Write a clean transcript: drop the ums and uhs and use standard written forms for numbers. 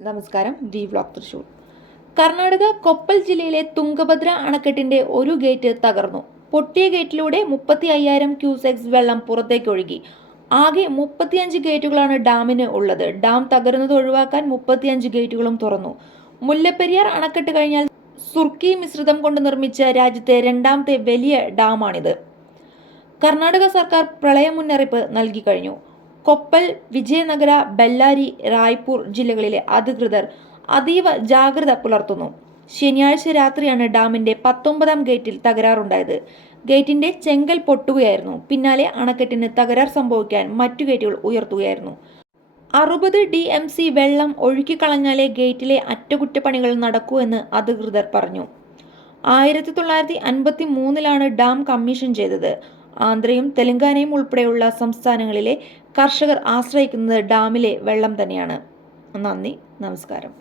നമസ്കാരം. D vlog Thrissur. Karnataka Koppal ജില്ലയിലെ തുംഗഭദ്ര അണക്കെട്ടിന്റെ ഒരു ഗേറ്റ് തകർന്നു. പൊട്ടിയ ഗേറ്റിലൂടെ 35,000 ക്യൂസെക്സ് വെള്ളം പുറത്തേക്ക് ഒഴുകി. ആകെ 35 ഗേറ്റുകളാണ് ഡാമിന് ഉള്ളത്. ഡാം തകരുന്നത് ഒഴിവാക്കാൻ 35 ഗേറ്റുകളും തുറന്നു. മുല്ലപ്പെരിയാർ അണക്കെട്ട് കഴിഞ്ഞാൽ സുർക്കി മിശ്രിതം കൊണ്ട് നിർമ്മിച്ച രാജ്യത്തെ രണ്ടാമത്തെ വലിയ ഡാമാണിത്. കർണാടക സർക്കാർ പ്രളയ മുന്നറിയിപ്പ് നൽകി കഴിഞ്ഞു. കൊപ്പൽ, വിജയനഗര, ബെല്ലാരി, റായ്പൂർ ജില്ലകളിലെ അധികൃതർ അതീവ ജാഗ്രത പുലർത്തുന്നു. ശനിയാഴ്ച രാത്രിയാണ് ഡാമിന്റെ 19ാം ഗേറ്റിൽ തകരാറുണ്ടായത്. ഗേറ്റിന്റെ ചെങ്കൽ പൊട്ടുകയായിരുന്നു. പിന്നാലെ അണക്കെട്ടിന് തകരാർ സംഭവിക്കാൻ മറ്റു ഗേറ്റുകൾ ഉയർത്തുകയായിരുന്നു. 60 DMC വെള്ളം ഒഴുക്കിക്കളഞ്ഞാലേ ഗേറ്റിലെ അറ്റകുറ്റപ്പണികൾ നടക്കൂ എന്ന് അധികൃതർ പറഞ്ഞു. 1953 ഡാം കമ്മീഷൻ ചെയ്തത്. ആന്ധ്രയും തെലങ്കാനയും ഉൾപ്പെടെയുള്ള സംസ്ഥാനങ്ങളിലെ കർഷകർ ആശ്രയിക്കുന്നത് ഡാമിലെ വെള്ളം തന്നെയാണ്. നന്ദി, നമസ്കാരം.